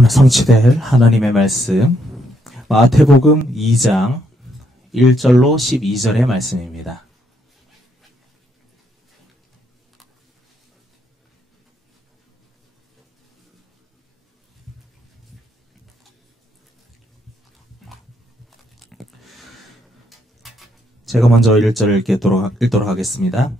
오늘 성취될 하나님의 말씀 마태복음 2장 1절로 12절의 말씀입니다. 제가 먼저 1절을 읽도록 하겠습니다.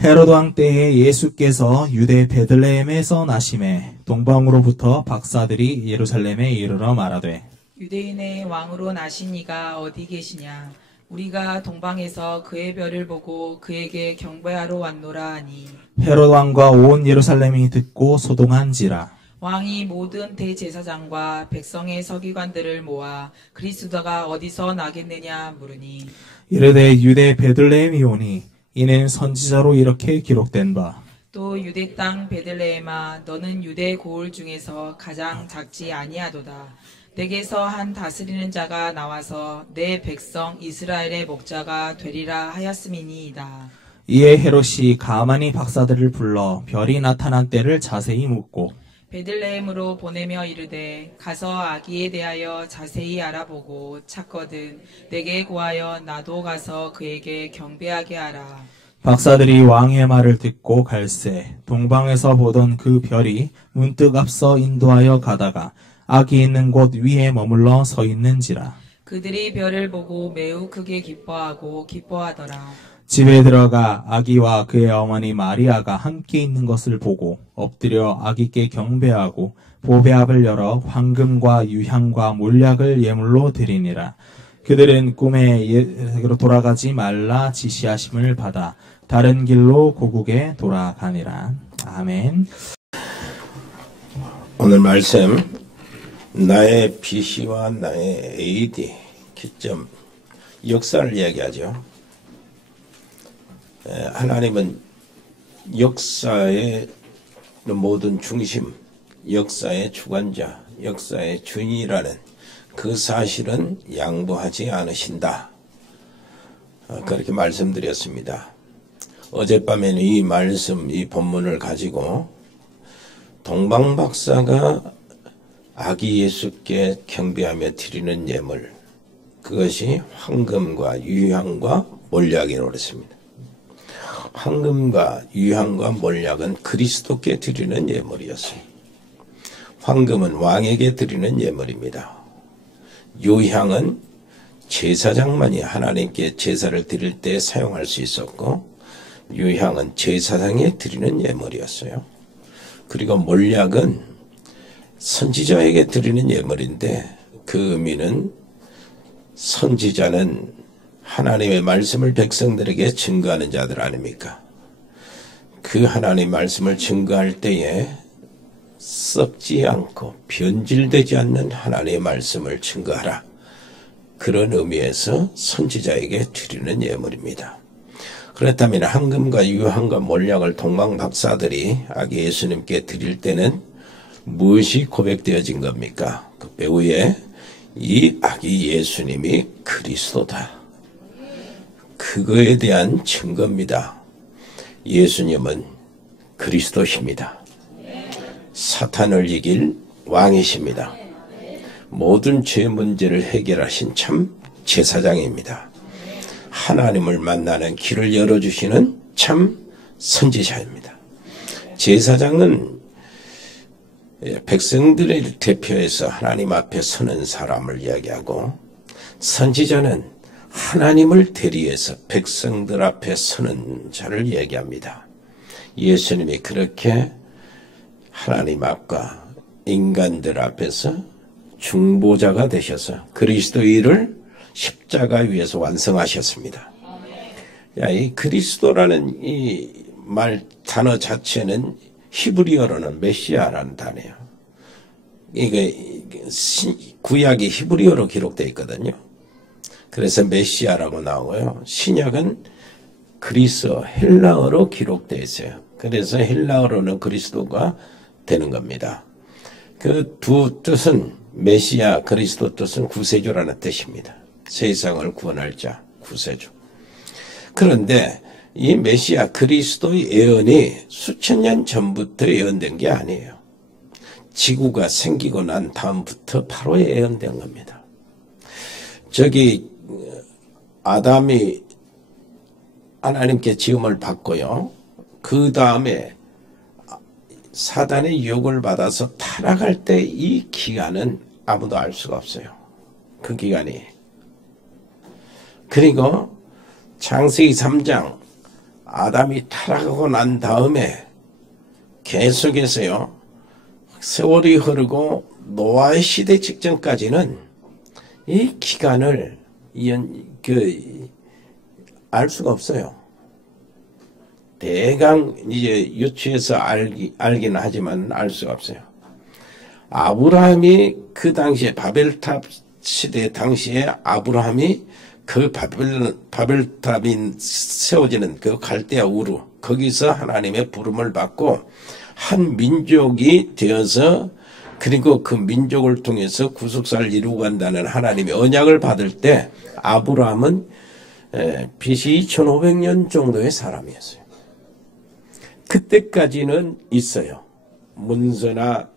헤로드 왕 때에 예수께서 유대 베들레헴에서 나심에 동방으로부터 박사들이 예루살렘에 이르러 말하되 유대인의 왕으로 나신 이가 어디 계시냐? 우리가 동방에서 그의 별을 보고 그에게 경배하러 왔노라 하니 헤로드 왕과 온 예루살렘이 듣고 소동한지라. 왕이 모든 대제사장과 백성의 서기관들을 모아 그리스도가 어디서 나겠느냐 물으니 이르되 유대 베들레헴이 오니 이는 선지자로 이렇게 기록된 바 또 유대 땅 베들레헴아 너는 유대 고을 중에서 가장 작지 아니하도다. 내게서 한 다스리는 자가 나와서 내 백성 이스라엘의 목자가 되리라 하였음이니이다. 이에 헤롯이 가만히 박사들을 불러 별이 나타난 때를 자세히 묻고 베들레헴으로 보내며 이르되 가서 아기에 대하여 자세히 알아보고 찾거든 내게 구하여 나도 가서 그에게 경배하게 하라. 박사들이 왕의 말을 듣고 갈새 동방에서 보던 그 별이 문득 앞서 인도하여 가다가 아기 있는 곳 위에 머물러 서 있는지라. 그들이 별을 보고 매우 크게 기뻐하더라. 집에 들어가 아기와 그의 어머니 마리아가 함께 있는 것을 보고 엎드려 아기께 경배하고 보배압을 열어 황금과 유향과 몰약을 예물로 드리니라. 그들은 꿈에 예로 돌아가지 말라 지시하심을 받아 다른 길로 고국에 돌아가니라. 아멘. 오늘 말씀 나의 BC와 나의 AD 기점 역사를 이야기하죠. 하나님은 역사의 모든 중심, 역사의 주관자, 역사의 주인이라는 그 사실은 양보하지 않으신다. 그렇게 말씀드렸습니다. 어젯밤에는 이 말씀, 이 본문을 가지고 동방박사가 아기 예수께 경배하며 드리는 예물, 그것이 황금과 유향과 몰약이라고 그랬습니다. 황금과 유향과 몰약은 그리스도께 드리는 예물이었어요. 황금은 왕에게 드리는 예물입니다. 유향은 제사장만이 하나님께 제사를 드릴 때 사용할 수 있었고 유향은 제사장에 드리는 예물이었어요. 그리고 몰약은 선지자에게 드리는 예물인데 그 의미는 선지자는 하나님의 말씀을 백성들에게 증거하는 자들 아닙니까? 그 하나님의 말씀을 증거할 때에 썩지 않고 변질되지 않는 하나님의 말씀을 증거하라. 그런 의미에서 선지자에게 드리는 예물입니다. 그렇다면 황금과 유향과 몰약을 동방박사들이 아기 예수님께 드릴 때는 무엇이 고백되어진 겁니까? 그 배후에 이 아기 예수님이 그리스도다. 그거에 대한 증거입니다. 예수님은 그리스도십니다. 사탄을 이길 왕이십니다. 모든 죄 문제를 해결하신 참 제사장입니다. 하나님을 만나는 길을 열어주시는 참 선지자입니다. 제사장은 백성들을 대표해서 하나님 앞에 서는 사람을 이야기하고 선지자는 하나님을 대리해서 백성들 앞에 서는 자를 얘기합니다. 예수님이 그렇게 하나님 앞과 인간들 앞에서 중보자가 되셔서 그리스도의 일을 십자가 위에서 완성하셨습니다. 이 그리스도라는 이 단어 자체는 히브리어로는 메시아라는 단어예요. 이게 구약이 히브리어로 기록되어 있거든요. 그래서 메시아라고 나오고요. 신약은 그리스어 헬라어로 기록되어 있어요. 그래서 헬라어로는 그리스도가 되는 겁니다. 그 두 뜻은 메시아, 그리스도 뜻은 구세주라는 뜻입니다. 세상을 구원할 자, 구세주. 그런데 이 메시아 그리스도의 예언이 수천 년 전부터 예언된 게 아니에요. 지구가 생기고 난 다음부터 바로 예언된 겁니다. 저기 아담이 하나님께 지음을 받고요. 그 다음에 사단의 유혹을 받아서 타락할 때 이 기간은 아무도 알 수가 없어요. 그 기간이. 그리고 창세기 3장 아담이 타락하고 난 다음에 계속해서요. 세월이 흐르고 노아의 시대 직전까지는 이 기간을 알 수가 없어요. 대강 이제 유추해서 알기는 하지만 알 수가 없어요. 아브라함이 그 당시에 바벨탑 시대 당시에 아브라함이 그 바벨탑이 세워지는 그 갈대아 우르 거기서 하나님의 부름을 받고 한 민족이 되어서 그리고 그 민족을 통해서 구속사를 이루고 간다는 하나님의 언약을 받을 때 아브라함은 BC 2500년 정도의 사람이었어요. 그때까지는 있어요. 문서나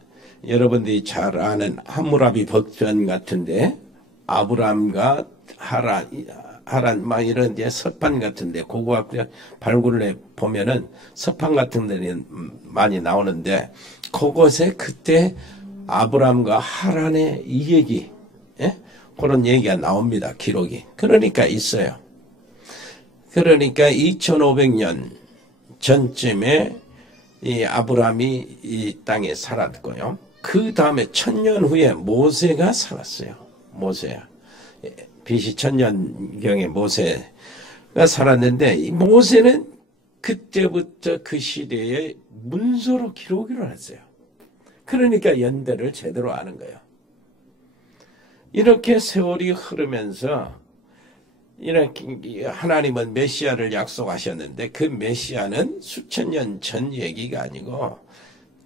여러분들이 잘 아는 함무라비 법전 같은데 아브라함과 하란 막 이런 이제 서판 같은데 고고학적 발굴을 해 보면은 서판 같은 데는 많이 나오는데 그곳에 그때 아브라함과 하란의 이 얘기 그런 얘기가 나옵니다. 기록이. 그러니까 있어요. 그러니까 2500년 전쯤에 이 아브라함이 이 땅에 살았고요. 그 다음에 1000년 후에 모세가 살았어요. 모세야. BC 1000년경에 모세가 살았는데 이 모세는 그때부터 그 시대에 문서로 기록을 했어요. 그러니까 연대를 제대로 아는 거예요. 이렇게 세월이 흐르면서 이렇게 하나님은 메시아를 약속하셨는데 그 메시아는 수천 년 전 얘기가 아니고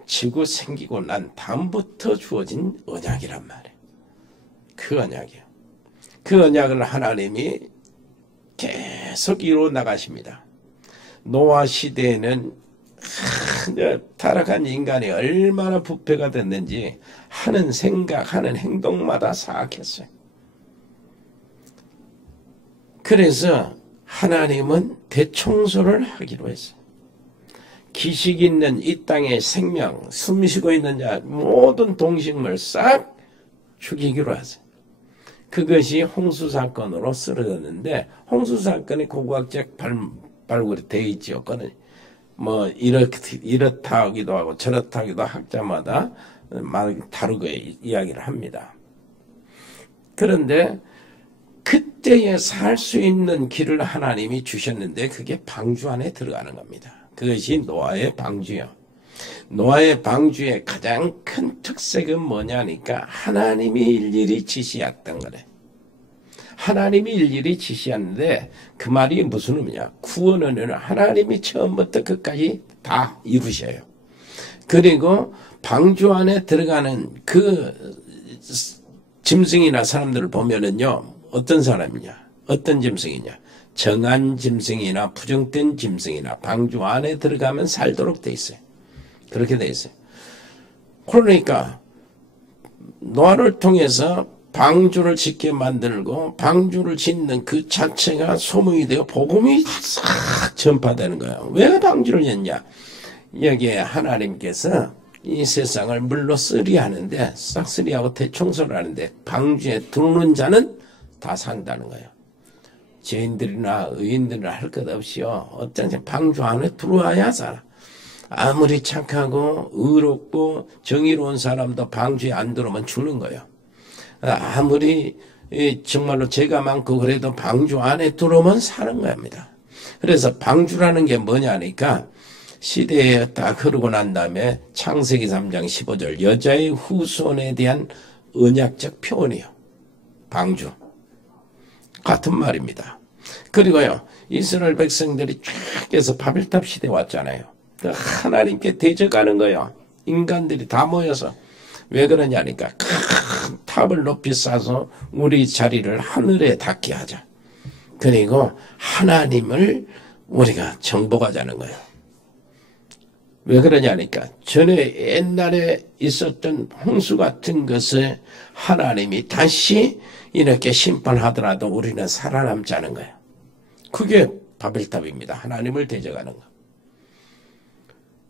지구 생기고 난 다음부터 주어진 언약이란 말이에요. 그 언약이에요. 그 언약을 하나님이 계속 이루어 나가십니다. 노아 시대에는 타락한 인간이 얼마나 부패가 됐는지 하는 생각, 하는 행동마다 사악했어요. 그래서 하나님은 대청소를 하기로 했어요. 기식 있는 이 땅의 생명, 숨쉬고 있는 자 모든 동식물 싹 죽이기로 하세요. 그것이 홍수 사건으로 쓰러졌는데 홍수 사건이 고고학적 발굴이 되어 있죠. 그는 뭐 이렇다 하기도 하고 저렇다 하기도 학자마다 다르게 이야기를 합니다. 그런데 그때에 살 수 있는 길을 하나님이 주셨는데 그게 방주 안에 들어가는 겁니다. 그것이 노아의 방주요. 노아의 방주의 가장 큰 특색은 뭐냐니까 하나님이 일일이 지시했던 거래. 하나님이 일일이 지시했는데 그 말이 무슨 의미냐. 구원은 하나님이 처음부터 끝까지 다 이루셔요. 그리고 방주 안에 들어가는 그 짐승이나 사람들을 보면은요. 어떤 사람이냐. 어떤 짐승이냐. 정한 짐승이나 부정된 짐승이나 방주 안에 들어가면 살도록 돼 있어요. 그렇게 돼 있어요. 그러니까 노아를 통해서 방주를 짓게 만들고 방주를 짓는 그 자체가 소문이 되어 복음이 싹 전파되는 거예요. 왜 방주를 짓냐? 여기에 하나님께서 이 세상을 물로 쓰리하는데 싹 쓰리하고 대청소를 하는데 방주에 들어오는 자는 다 산다는 거예요. 죄인들이나 의인들이나 할 것 없이요. 어떤 방주 안에 들어와야 살아. 아무리 착하고 의롭고 정의로운 사람도 방주에 안 들어오면 죽는 거예요. 아무리 정말로 죄가 많고 그래도 방주 안에 들어오면 사는 겁니다. 그래서 방주라는 게 뭐냐니까 시대에 딱 흐르고 난 다음에 창세기 3장 15절 여자의 후손에 대한 언약적 표현이에요. 방주. 같은 말입니다. 그리고요, 이스라엘 백성들이 쫙 해서 바벨탑 시대에 왔잖아요. 하나님께 대적하는 거예요. 인간들이 다 모여서. 왜 그러냐니까 큰 탑을 높이 쌓아서 우리 자리를 하늘에 닿게 하자. 그리고 하나님을 우리가 정복하자는 거예요. 왜 그러냐니까 전에 옛날에 있었던 홍수 같은 것을 하나님이 다시 이렇게 심판하더라도 우리는 살아남자는 거예요. 그게 바벨탑입니다. 하나님을 대적하는 거.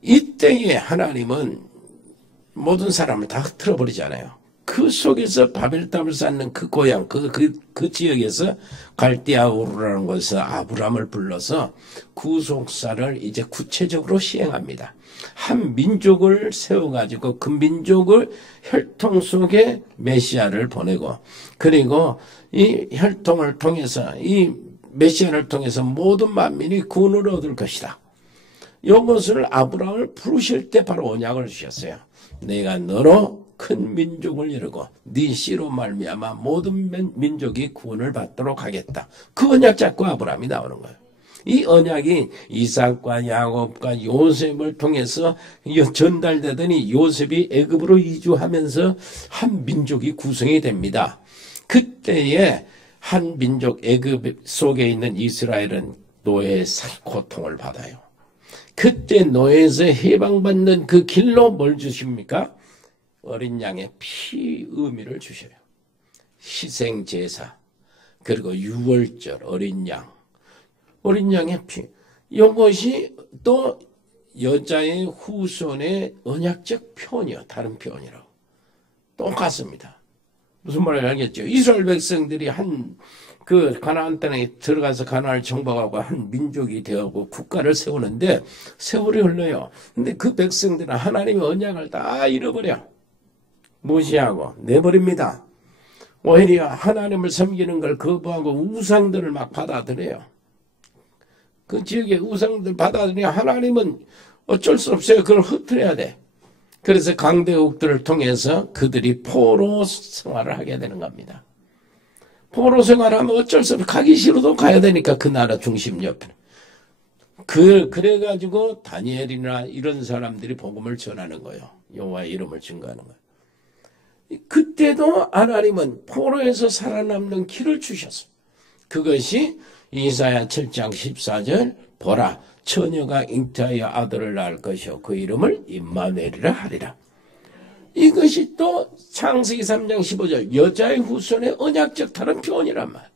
이때에 하나님은 모든 사람을 다 틀어버리잖아요. 그 속에서 바벨탑을 쌓는 그 고향, 그 지역에서 갈대아우르라는 곳에서 아브람을 불러서 구속사를 이제 구체적으로 시행합니다. 한 민족을 세워가지고 그 민족을 혈통 속에 메시아를 보내고, 그리고 이 혈통을 통해서, 이 메시아를 통해서 모든 만민이 구원을 얻을 것이다. 이것을 아브라함을 부르실 때 바로 언약을 주셨어요. 내가 너로 큰 민족을 이루고 네 씨로 말미암아 모든 민족이 구원을 받도록 하겠다. 그 언약 잡고 아브라함이 나오는 거예요. 이 언약이 이삭과 야곱과 요셉을 통해서 전달되더니 요셉이 애굽으로 이주하면서 한 민족이 구성이 됩니다. 그때에 한 민족 애굽 속에 있는 이스라엘은 노예의 고통을 받아요. 그때 노예에서 해방받는 그 길로 뭘 주십니까? 어린 양의 피 의미를 주셔요. 희생제사, 그리고 유월절 어린 양, 어린 양의 피. 이것이 또 여자의 후손의 언약적 표현이요. 다른 표현이라고. 똑같습니다. 무슨 말인지 알겠죠? 이스라엘 백성들이 그 가나안 땅에 들어가서 가나안을 정복하고 한 민족이 되고 국가를 세우는데 세월이 흘러요. 근데 그 백성들은 하나님의 언약을 다 잃어버려. 무시하고 내버립니다. 오히려 하나님을 섬기는 걸 거부하고 우상들을 막 받아들여요. 그 지역의 우상들 받아들여 하나님은 어쩔 수 없어요. 그걸 흩트려야 돼. 그래서 강대국들을 통해서 그들이 포로 생활을 하게 되는 겁니다. 포로 생활하면 어쩔 수 없이 가기 싫어도 가야 되니까 그 나라 중심 옆에. 그래가지고 다니엘이나 이런 사람들이 복음을 전하는 거예요. 여호와의 이름을 증거하는 거예요. 그때도 하나님은 포로에서 살아남는 길을 주셨어요. 그것이 이사야 7장 14절 보라 처녀가 잉태하여 아들을 낳을 것이요 그 이름을 임마누엘이라 하리라. 이것이 또 창세기 3장 15절 여자의 후손의 언약적 다른 표현이란 말.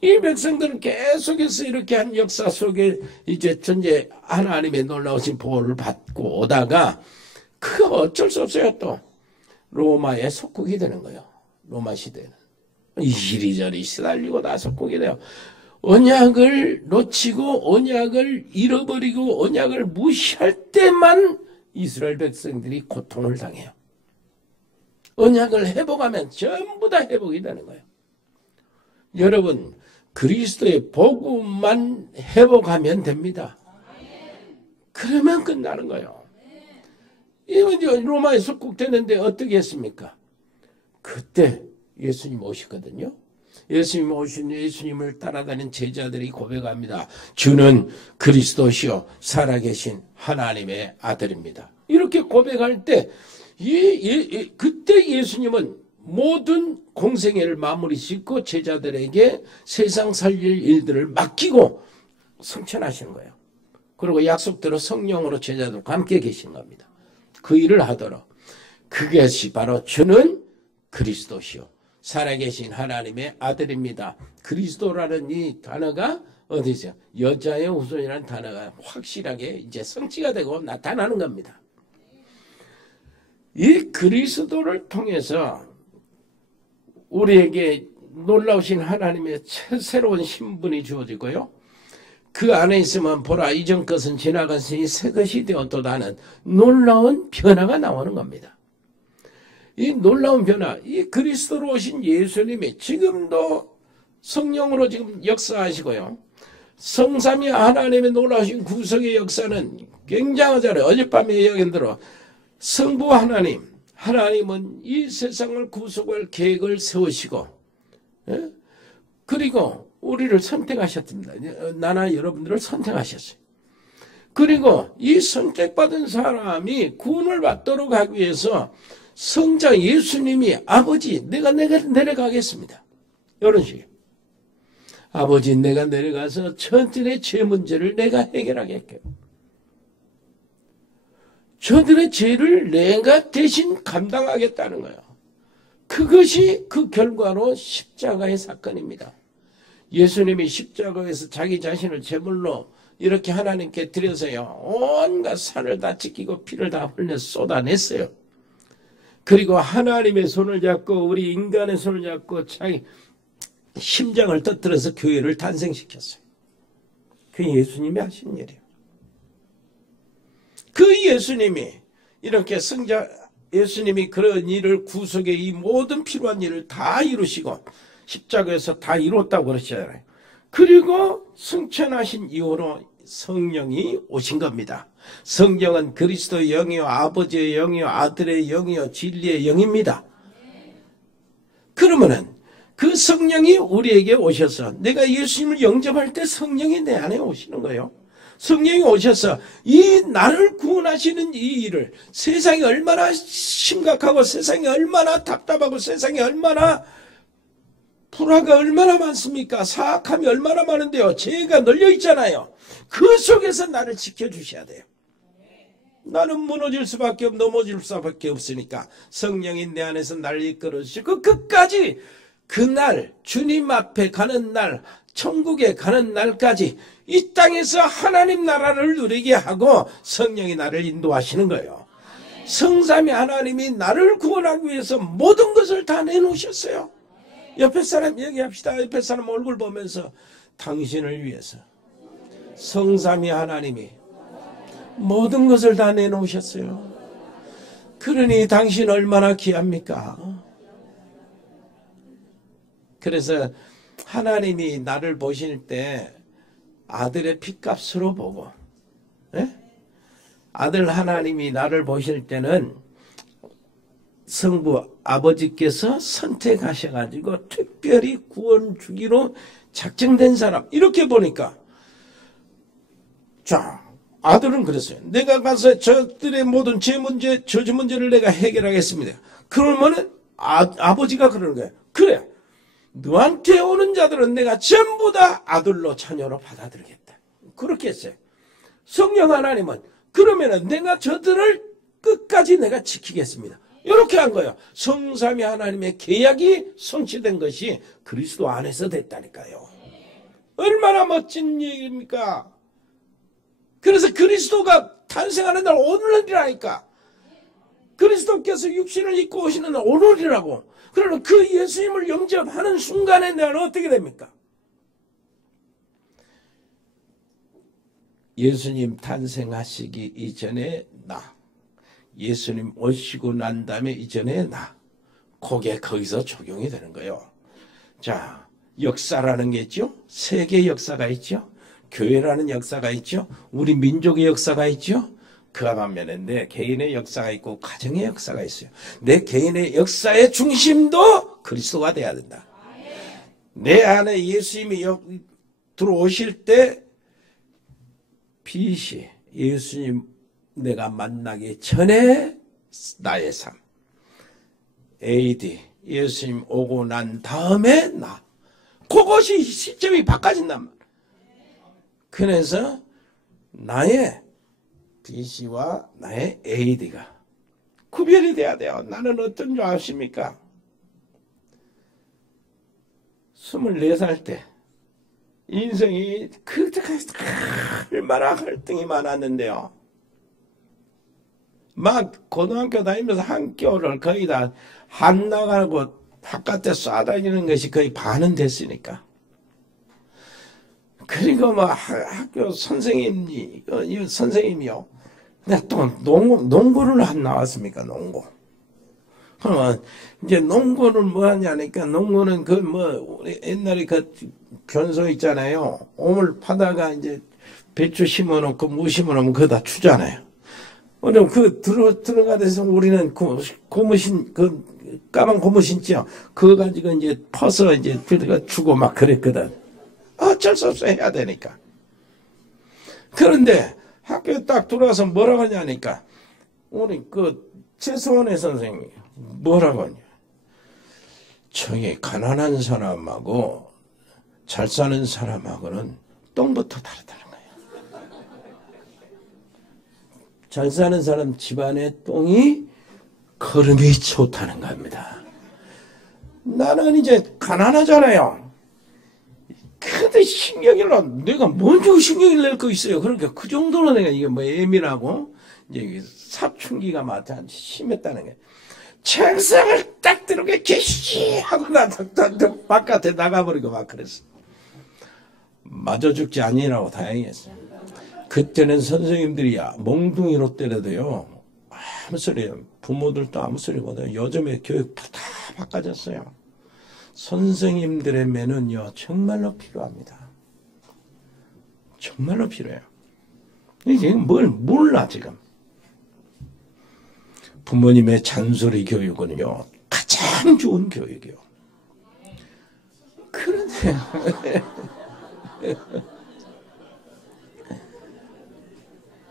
이 백성들은 계속해서 이렇게 한 역사 속에 이제 전제 하나님의 놀라우신 보호를 받고 오다가 그거 어쩔 수 없어요. 또 로마의 속국이 되는 거예요. 로마 시대는 이리저리 시달리고 다 속국이 돼요. 언약을 놓치고 언약을 잃어버리고 언약을 무시할 때만 이스라엘 백성들이 고통을 당해요. 언약을 회복하면 전부 다 회복이 되는 거예요. 여러분 그리스도의 복음만 회복하면 됩니다. 그러면 끝나는 거예요. 이제 로마에 속국되는데 어떻게 했습니까? 그때 예수님 오시거든요. 예수님 오신 예수님을 따라다닌 제자들이 고백합니다. 주는 그리스도시요 살아계신 하나님의 아들입니다. 이렇게 고백할 때 그때 예수님은 모든 공생애를 마무리 짓고 제자들에게 세상 살릴 일들을 맡기고 성천하시는 거예요. 그리고 약속대로 성령으로 제자들과 함께 계신 겁니다. 그 일을 하도록. 그것이 바로 주는 그리스도시요 살아계신 하나님의 아들입니다. 그리스도라는 이 단어가 어디서 여자의 후손이라는 단어가 확실하게 이제 성취가 되고 나타나는 겁니다. 이 그리스도를 통해서 우리에게 놀라우신 하나님의 새로운 신분이 주어지고요. 그 안에 있으면 보라 이전 것은 지나갔으니 새 것이 되었도다는 놀라운 변화가 나오는 겁니다. 이 놀라운 변화, 이 그리스도로 오신 예수님이 지금도 성령으로 지금 역사하시고요. 성삼위 하나님의 놀라우신 구속의 역사는 굉장하잖아요. 어젯밤에 이야기 들어 성부 하나님은 이 세상을 구속할 계획을 세우시고 그리고 우리를 선택하셨습니다. 나나 여러분들을 선택하셨어요. 그리고 이 선택받은 사람이 구원을 받도록 하기 위해서 성자 예수님이 아버지 내가 내려가겠습니다. 이런 식이에요. 아버지 내가 내려가서 천들의 죄 문제를 내가 해결하게 할게요. 저들의 죄를 내가 대신 감당하겠다는 거예요. 그것이 그 결과로 십자가의 사건입니다. 예수님이 십자가에서 자기 자신을 제물로 이렇게 하나님께 드려서요, 온갖 산을 다 지키고 피를 다 흘려 쏟아냈어요. 그리고 하나님의 손을 잡고 우리 인간의 손을 잡고 자기 심장을 터뜨려서 교회를 탄생시켰어요. 그게 예수님이 하신 일이에요. 그 예수님이 이렇게 예수님이 그런 일을 구속의 이 모든 필요한 일을 다 이루시고 십자가에서 다 이뤘다고 그러시잖아요. 그리고 승천하신 이후로 성령이 오신 겁니다. 성령은 그리스도의 영이요 아버지의 영이요 아들의 영이요 진리의 영입니다. 그러면은 그 성령이 우리에게 오셔서 내가 예수님을 영접할 때 성령이 내 안에 오시는 거예요. 성령이 오셔서 이 나를 구원하시는 이 일을, 세상이 얼마나 심각하고 세상이 얼마나 답답하고 세상이 얼마나 불화가 얼마나 많습니까? 사악함이 얼마나 많은데요. 죄가 널려 있잖아요. 그 속에서 나를 지켜주셔야 돼요. 나는 무너질 수밖에 넘어질 수밖에 없으니까 성령이 내 안에서 나를 이끌어주시고 끝까지 그날 주님 앞에 가는 날, 천국에 가는 날까지 이 땅에서 하나님 나라를 누리게 하고 성령이 나를 인도하시는 거예요. 성삼위 하나님이 나를 구원하기 위해서 모든 것을 다 내놓으셨어요. 옆에 사람 얘기합시다. 옆에 사람 얼굴 보면서 당신을 위해서 성삼위 하나님이 모든 것을 다 내놓으셨어요. 그러니 당신 얼마나 귀합니까? 그래서 하나님이 나를 보실 때 아들의 피값으로 보고, 예? 아들 하나님이 나를 보실 때는 성부 아버지께서 선택하셔가지고 특별히 구원 주기로 작정된 사람, 이렇게 보니까, 자, 아들은 그랬어요. 내가 가서 저들의 모든 죄 문제, 저주 문제를 내가 해결하겠습니다. 그러면은 아버지가 그러는 거예요. 그래, 너한테 오는 자들은 내가 전부 다 아들로 자녀로 받아들이겠다. 그렇게 했어요. 성령 하나님은 그러면은 내가 저들을 끝까지 내가 지키겠습니다. 이렇게 한 거예요. 성삼위 하나님의 계약이 성취된 것이 그리스도 안에서 됐다니까요. 얼마나 멋진 얘기입니까? 그래서 그리스도가 탄생하는 날 오늘이라니까. 그리스도께서 육신을 입고 오시는 날 오늘이라고. 그러면 그 예수님을 영접하는 순간에 나는 어떻게 됩니까? 예수님 탄생하시기 이전에 나, 예수님 오시고 난 다음에 이전에 나, 그게 거기서 적용이 되는 거예요. 자, 역사라는 게 있죠. 세계 역사가 있죠. 교회라는 역사가 있죠. 우리 민족의 역사가 있죠. 그와 반면에 내 개인의 역사가 있고 가정의 역사가 있어요. 내 개인의 역사의 중심도 그리스도가 돼야 된다. 내 안에 예수님이 들어오실 때 빛이 예수님 내가 만나기 전에 나의 삶, AD 예수님 오고 난 다음에 나, 그것이 시점이 바꿔진단 말이에요. 그래서 나의 BC와 나의 AD가 구별이 돼야 돼요. 나는 어떤 줄 아십니까? 24살 때 인생이 그때까지 얼마나 갈등이 많았는데요. 막 고등학교 다니면서 한겨울을 거의 다 한 나가고 바깥에 쏴다니는 것이 거의 반은 됐으니까. 그리고 뭐 학교 선생님이요. 근데 또 농구를 안 나왔습니까? 농구. 그러면 이제 농구를 뭐 하냐니까 농구는 그 뭐 옛날에 그 변소 있잖아요. 오물 파다가 이제 배추 심어놓고 무 심어놓으면 그거 다 추잖아요. 그럼 그 들어가서 우리는 고무신 까만 고무신 있죠. 그거 가지고 이제 퍼서 이제 주고 막 그랬거든. 어쩔 수 없어 해야 되니까. 그런데 학교에 딱 들어와서 뭐라고 하냐니까 우리 최소원의 선생님이 뭐라고 하냐. 저기 가난한 사람하고 잘 사는 사람하고는 똥부터 다르다는 거예요. 잘 사는 사람 집안의 똥이 걸음이 좋다는 겁니다. 나는 이제 가난하잖아요. 근데 신경을 내가 먼저 신경을 낼 거 있어요. 그러니까 그 정도로 내가 이게 뭐 예민하고 이제 사춘기가 마찬 심했다는 게 책상을 딱 들어게 개시 하고 나 바깥에 나가버리고 막 그랬어. 맞아 죽지 아니라고 다행이었어. 그때는 선생님들이 몽둥이로 때려도요 아무 소리, 부모들도 아무 소리 못해요. 요즘에 교육 다 바꿔졌어요. 선생님들의 매는요 정말로 필요합니다. 정말로 필요해요. 이게 뭘 몰라 지금. 부모님의 잔소리 교육은요 가장 좋은 교육이요.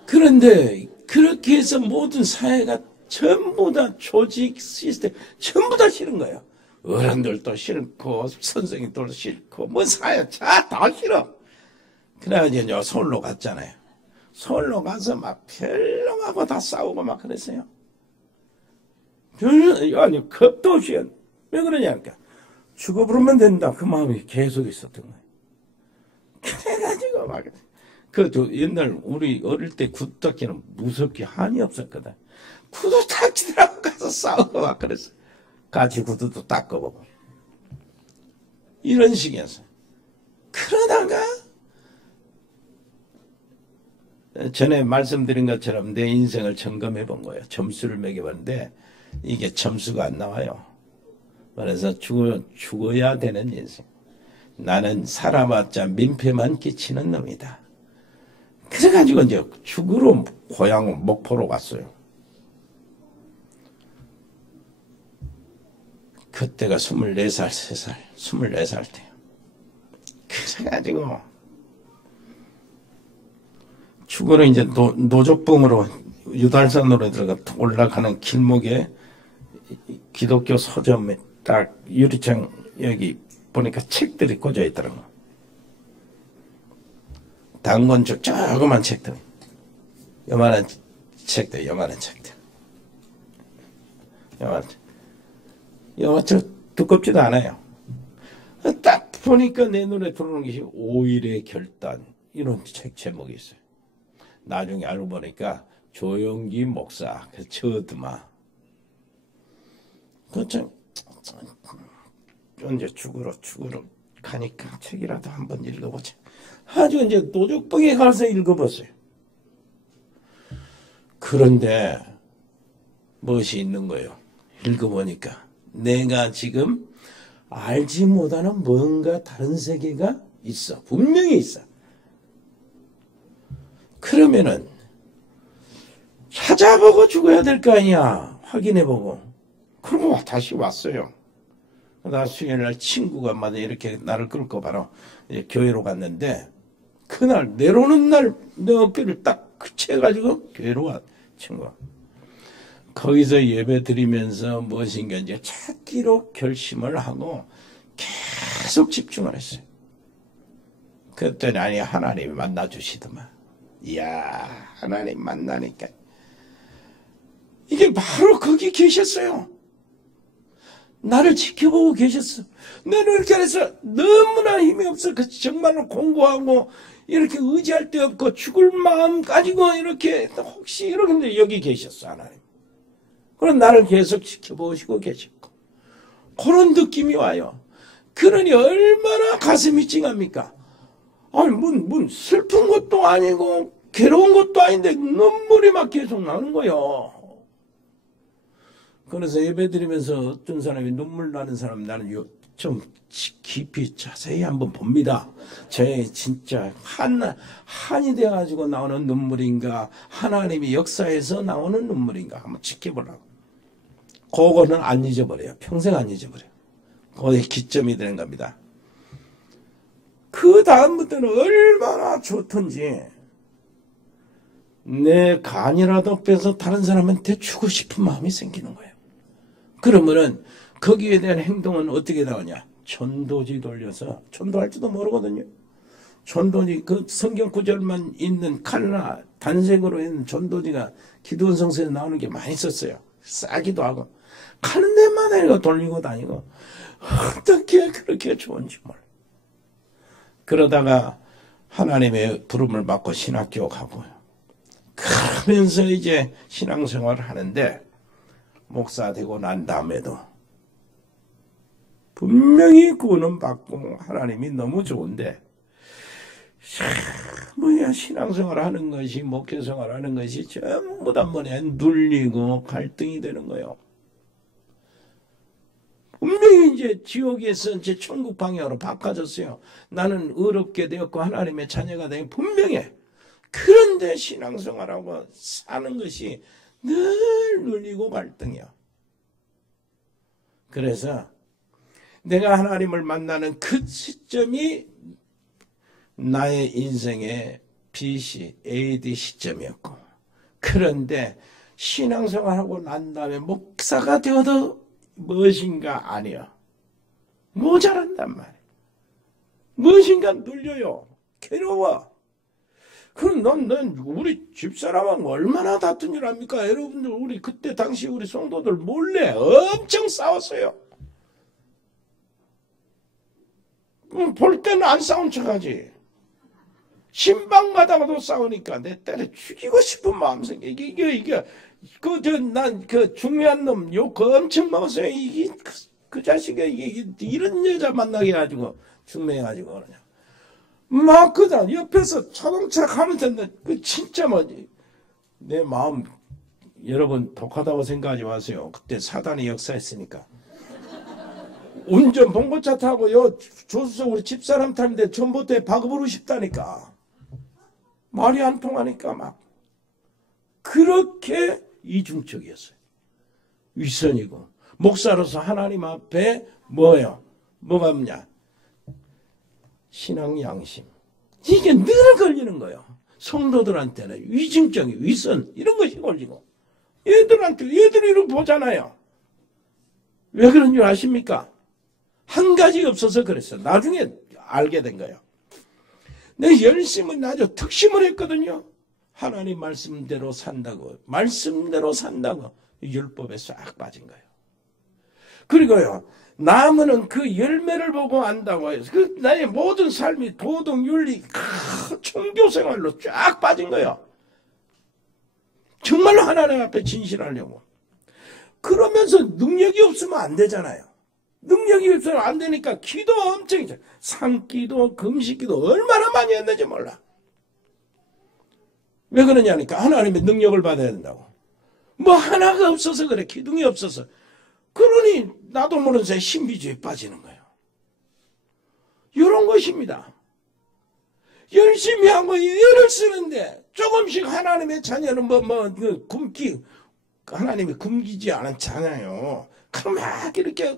그런데 그렇게 해서 모든 사회가 전부 다 조직 시스템 전부 다 싫은 거예요. 어른들도 싫고 선생님들도 싫고 뭐 사회 다 싫어. 그래가지고 서울로 갔잖아요. 서울로 가서 막 별놈하고 다 싸우고 막 그랬어요. 아니 겁도 없이 왜 그러냐니까 죽어버리면 된다 그 마음이 계속 있었던 거예요. 그래가지고 막 그 옛날 우리 어릴 때 구두닦이는 무섭게 한이 없었거든. 구두 닦이더라고 가서 싸우고 막 그랬어. 같이 구두도 닦아보고 이런 식이었어요. 그러다가 전에 말씀드린 것처럼 내 인생을 점검해 본 거예요. 점수를 매겨봤는데 이게 점수가 안 나와요. 그래서 죽어야 되는 인생. 나는 살아봤자 민폐만 끼치는 놈이다. 그래가지고 이제 죽으러 고향 목포로 갔어요. 그때가 24살, 3살, 24살 때요. 그래가지고 죽으러 이제 노족봉으로 유달산으로 들어가 올라가는 길목에 기독교 서점에 딱 유리창 여기 보니까 책들이 꽂아 있더라고. 단권적 조그만 책들. 요만한 책들, 요만한 책들. 요만한 책. 두껍지도 않아요. 딱 보니까 내 눈에 들어오는 것이 5일의 결단. 이런 책 제목이 있어요. 나중에 알고 보니까 조용기 목사, 그 저드마. 그 참, 언제 죽으러 가니까 책이라도 한번 읽어보자. 아주 이제 노족봉에 가서 읽어봤어요. 그런데 무엇이 있는 거예요? 읽어보니까 내가 지금 알지 못하는 뭔가 다른 세계가 있어. 분명히 있어. 그러면은 찾아보고 죽어야 될 거 아니야. 확인해보고. 그러고 다시 왔어요. 나 수요일날 친구가 마다 이렇게 나를 끌고 바로 교회로 갔는데 그날 내려오는 날 내 어깨를 딱 채가지고 교회로 와 친구가. 거기서 예배 드리면서 무엇인가 이제 찾기로 결심을 하고 계속 집중을 했어요. 그랬더니 아니 하나님이 만나주시더만. 이야 하나님 만나니까 이게 바로 거기 계셨어요. 나를 지켜보고 계셨어. 너는 이렇게 해서 너무나 힘이 없어. 정말로 공부하고 이렇게 의지할 데 없고 죽을 마음 가지고 이렇게 혹시 이러는데 여기 계셨어 하나님. 그럼 나를 계속 지켜보시고 계셨고 그런 느낌이 와요. 그러니 얼마나 가슴이 찡합니까? 아니 뭔 슬픈 것도 아니고 괴로운 것도 아닌데 눈물이 막 계속 나는 거예요. 그래서 예배드리면서 어떤 사람이 눈물 나는 사람 나는 좀 깊이 자세히 한번 봅니다. 제 진짜 한이 되어가지고 나오는 눈물인가 하나님이 역사에서 나오는 눈물인가 한번 지켜보라고. 그거는 안 잊어버려요. 평생 안 잊어버려요. 거의 기점이 되는 겁니다. 그 다음부터는 얼마나 좋던지 내 간이라도 빼서 다른 사람한테 주고 싶은 마음이 생기는 거예요. 그러면은 거기에 대한 행동은 어떻게 나오냐? 전도지 돌려서 전도할지도 모르거든요. 전도지 그 성경 구절만 있는 칼라 단색으로 있는 전도지가 기도원 성서에 나오는 게 많이 있었어요. 싸기도 하고 가는 데마다 이거 돌리고 다니고 어떻게 그렇게 좋은지 몰라. 그러다가 하나님의 부름을 받고 신학교 가고요. 그러면서 이제 신앙생활을 하는데 목사 되고 난 다음에도 분명히 구원은 받고 하나님이 너무 좋은데 뭐야 신앙생활 하는 것이 목회생활 하는 것이 전부 다 뭐냐 눌리고 갈등이 되는 거예요. 분명히 이제 지옥에서 이제 천국 방향으로 바꿔졌어요. 나는 의롭게 되었고 하나님의 자녀가 되고 분명해. 그런데 신앙생활하고 사는 것이 늘 눌리고 갈등이야. 그래서 내가 하나님을 만나는 그 시점이 나의 인생의 BC, AD 시점이었고 그런데 신앙생활하고 난 다음에 목사가 되어도 무엇인가 아니야. 모자란단 말이야. 무엇인가 눌려요. 괴로워. 그럼 넌 우리 집사람하고 얼마나 다툰 줄 압니까? 여러분들 우리 그때 당시 우리 성도들 몰래 엄청 싸웠어요. 볼 때는 안 싸운 척하지. 신방 가다가도 싸우니까 내 때려 죽이고 싶은 마음 생겨. 이게 난 그 중요한 놈 욕 엄청 먹었어요. 그 자식이 이런 여자 만나게 해가지고 중매해가지고 그러냐. 막 그다 옆에서 자동차 가는데 그 진짜 뭐지. 내 마음 여러분 독하다고 생각하지 마세요. 그때 사단이 역사했으니까. 운전 봉고차 타고 조수석 우리 집사람 타는데 전봇대에 박으로 싶다니까. 말이 안 통하니까 막 그렇게 이중적이었어요. 윗선이고 목사로서 하나님 앞에 뭐예요? 뭐가 없냐? 신앙 양심. 이게 늘 걸리는 거예요. 성도들한테는 위증적인 윗선 이런 것이 걸리고 얘들이 이렇게 보잖아요. 왜 그런 줄 아십니까? 한 가지 없어서 그랬어요. 나중에 알게 된 거예요. 내 열심은 아주 특심을 했거든요. 하나님 말씀대로 산다고 율법에 싹 빠진 거예요. 그리고요 나무는 그 열매를 보고 안다고 해서 그 나의 모든 삶이 도덕 윤리 종교 생활로 쫙 빠진 거예요. 정말로 하나님 앞에 진실하려고. 그러면서 능력이 없으면 안 되잖아요. 능력이 없으면 안 되니까 기도 엄청 했죠. 산기도 금식기도 얼마나 많이 했는지 몰라. 왜 그러냐니까 하나님의 능력을 받아야 된다고. 뭐 하나가 없어서 그래. 기둥이 없어서. 그러니 나도 모르는 사이에 신비주의에 빠지는 거예요. 이런 것입니다. 열심히 하고 애를 쓰는데 조금씩 하나님의 자녀는 굶기 하나님이 굶기지 않잖아요. 그럼 막 이렇게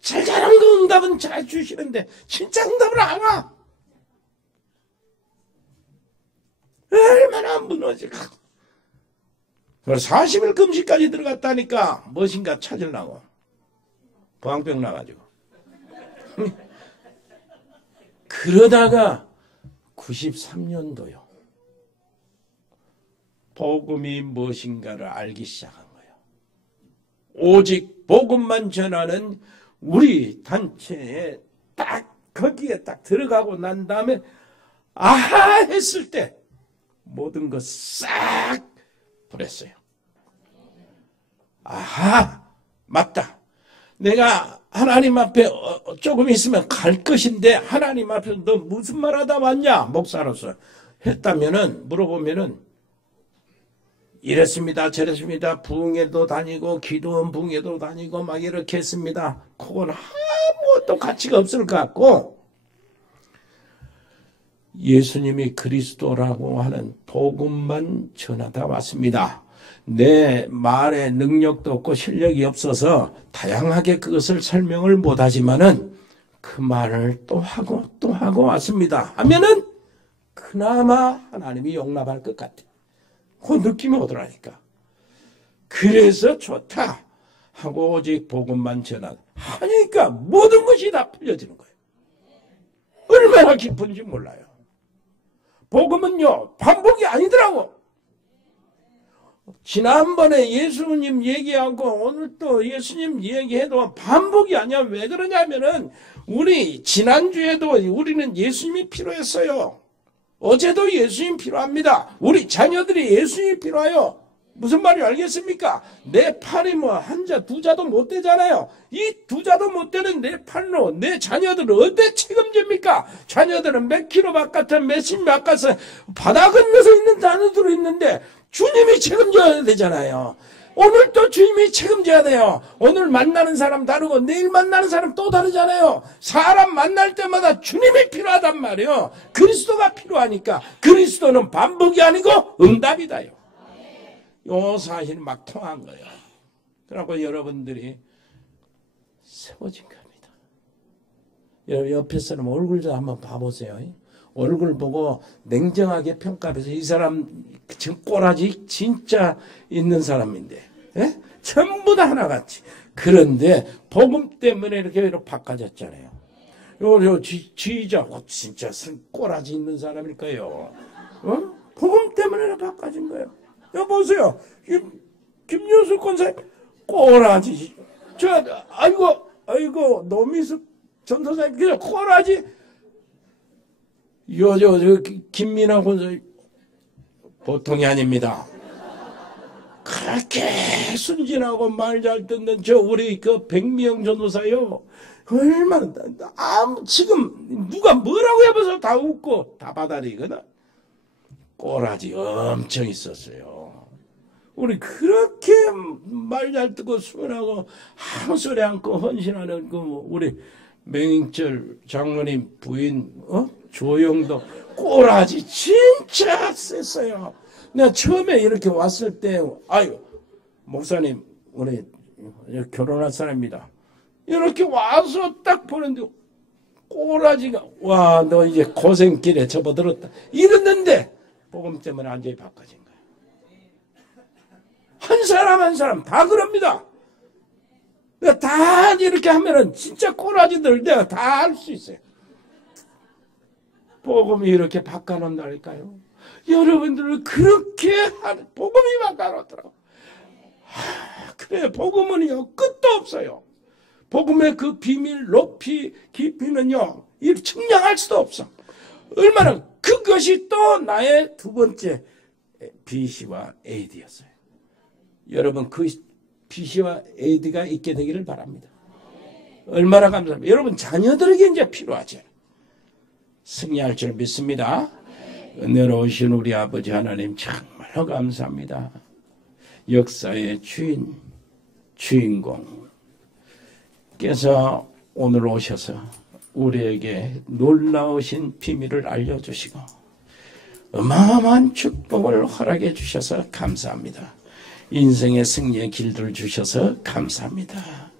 잘잘한 거 응답은 잘 주시는데 진짜 응답을 안 와. 얼마나 무너질까. 40일 금식까지 들어갔다니까 무엇인가 찾으려고. 방병 나가지고. 그러다가 93년도요. 복음이 무엇인가를 알기 시작한 거예요. 오직 복음만 전하는 우리 단체에 딱 거기에 딱 들어가고 난 다음에 아하 했을 때 모든 것 싹 버렸어요. 아하 맞다. 내가 하나님 앞에 조금 있으면 갈 것인데 하나님 앞에서 너 무슨 말 하다 왔냐 목사로서 했다면은 물어보면은 이랬습니다 저랬습니다 부흥회도 다니고 기도원 부흥회도 다니고 막 이렇게 했습니다. 그건 아무것도 가치가 없을 것 같고 예수님이 그리스도라고 하는 복음만 전하다 왔습니다. 내 말에 능력도 없고 실력이 없어서 다양하게 그것을 설명을 못하지만은 그 말을 또 하고 왔습니다. 하면은 그나마 하나님이 용납할 것 같아. 그 느낌이 오더라니까. 그래서 좋다 하고 오직 복음만 전하니까 모든 것이 다 풀려지는 거예요. 얼마나 깊은지 몰라요. 복음은요, 반복이 아니더라고. 지난번에 예수님 얘기하고 오늘 또 예수님 얘기해도 반복이 아니야. 왜 그러냐면은 우리 지난주에도 우리는 예수님이 필요했어요. 어제도 예수님 필요합니다. 우리 자녀들이 예수님이 필요해요. 무슨 말인지 알겠습니까? 내 팔이 뭐 한 자, 두 자도 못 되잖아요. 이 두 자도 못 되는 내 팔로 내 자녀들을 어떻게 책임집니까? 자녀들은 몇 킬로 바깥에 몇십 바깥에 바다 건너서 있는 단어들이 있는데 주님이 책임져야 되잖아요. 오늘 또 주님이 책임져야 돼요. 오늘 만나는 사람 다르고 내일 만나는 사람 또 다르잖아요. 사람 만날 때마다 주님이 필요하단 말이에요. 그리스도가 필요하니까 그리스도는 반복이 아니고 응답이다요. 요 사실이 막 통한 거예요. 그래갖고 여러분들이 세워진 겁니다. 여러분 옆에 사람 얼굴도 한번 봐보세요. 얼굴 보고 냉정하게 평가해서 이 사람 지금 꼬라지 진짜 있는 사람인데, 예? 전부 다 하나같이. 그런데 복음 때문에 이렇게 바꿔졌잖아요. 요 지휘자 진짜 꼬라지 있는 사람일 거예요. 복음 때문에 바꿔진 거예요. 여보세요. 김효수 권사님 꼬라지. 아이고 노미숙 전도사님 그냥 꼬라지. 김민아 권사님 보통이 아닙니다. 그렇게 순진하고 말 잘 듣는 우리 백미영 전도사요. 얼마나 지금 누가 뭐라고 해봐서 다 웃고 다 받아들이거든. 꼬라지 엄청 있었어요. 우리 그렇게 말 잘 듣고 순하고 아무 소리 않고 헌신하는 우리 맹인철 장로님 부인 조영도 꼬라지 진짜 셌어요. 내가 처음에 이렇게 왔을 때 아유 목사님 우리 결혼할 사람입니다. 이렇게 와서 딱 보는데 꼬라지가 와 너 이제 고생길에 접어들었다 이랬는데 복음 때문에 완전히 바꿔진 거예요. 한 사람 한 사람 다 그럽니다. 내가 다 이렇게 하면은 진짜 꼬라지들 내가 다 할 수 있어요. 복음이 이렇게 바꿔놓는다니까요. 여러분들은 그렇게 복음이 바꿔놓더라고. 그래 복음은요 끝도 없어요. 복음의 그 비밀 높이 깊이는요 측량할 수도 없어. 얼마나 그것이 또 나의 두 번째 BC와 AD였어요. 여러분 그 BC와 AD가 있게 되기를 바랍니다. 얼마나 감사합니다. 여러분 자녀들에게 이제 필요하죠. 승리할 줄 믿습니다. 은혜로우신 우리 아버지 하나님 정말로 감사합니다. 역사의 주인공께서 오늘 오셔서 우리에게 놀라우신 비밀을 알려주시고 어마어마한 축복을 허락해 주셔서 감사합니다. 인생의 승리의 길들을 주셔서 감사합니다.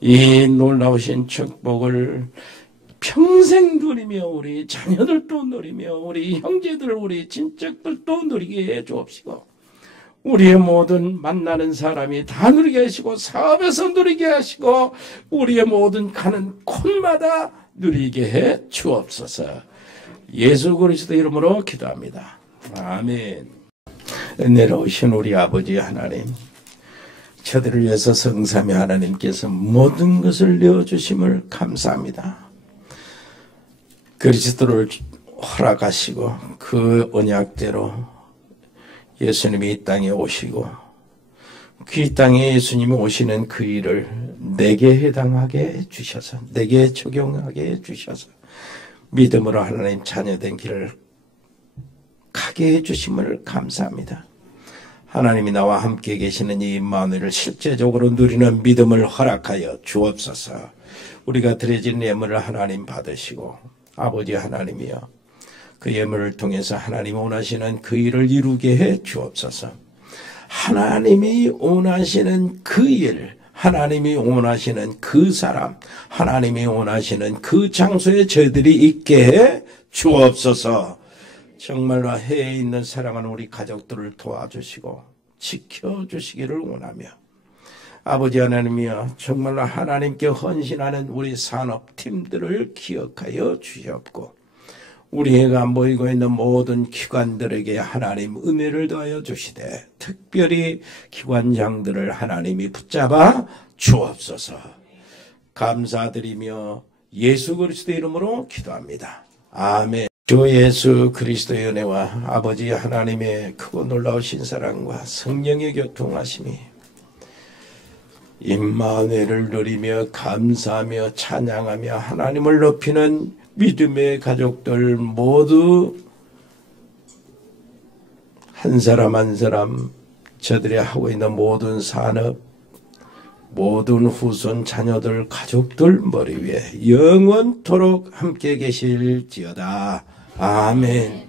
이 놀라우신 축복을 평생 누리며 우리 자녀들도 누리며 우리 형제들 우리 친척들도 누리게 해 주옵시고 우리의 모든 만나는 사람이 다 누리게 하시고 사업에서 누리게 하시고 우리의 모든 가는 곳마다 누리게 해 주옵소서. 예수 그리스도 이름으로 기도합니다. 아멘. 은혜로우신 우리 아버지 하나님, 저들을 위해서 성삼위 하나님께서 모든 것을 내어주심을 감사합니다. 그리스도를 허락하시고 그 언약대로 예수님이 이 땅에 오시고 그 이 땅에 예수님이 오시는 그 일을 내게 해당하게 해주셔서 내게 적용하게 해주셔서 믿음으로 하나님 자녀된 길을 가게 해주심을 감사합니다. 하나님이 나와 함께 계시는 이 임마누엘을 실제적으로 누리는 믿음을 허락하여 주옵소서. 우리가 드려진 예물을 하나님 받으시고 아버지 하나님이여 그 예물을 통해서 하나님 원하시는 그 일을 이루게 해 주옵소서. 하나님이 원하시는 그 일, 하나님이 원하시는 그 사람, 하나님이 원하시는 그 장소에 저희들이 있게 해 주옵소서. 정말로 해에 있는 사랑하는 우리 가족들을 도와주시고 지켜주시기를 원하며 아버지 하나님이여, 정말로 하나님께 헌신하는 우리 산업팀들을 기억하여 주시옵고, 우리가 모이고 있는 모든 기관들에게 하나님 은혜를 더하여 주시되, 특별히 기관장들을 하나님이 붙잡아 주옵소서. 감사드리며 예수 그리스도의 이름으로 기도합니다. 아멘. 주 예수 그리스도의 은혜와 아버지 하나님의 크고 놀라우신 사랑과 성령의 교통하심이 임마누엘을 누리며 감사하며 찬양하며 하나님을 높이는 믿음의 가족들 모두 한 사람 한 사람 저들이 하고 있는 모든 산업, 모든 후손 자녀들 가족들 머리 위에 영원토록 함께 계실지어다. 아멘.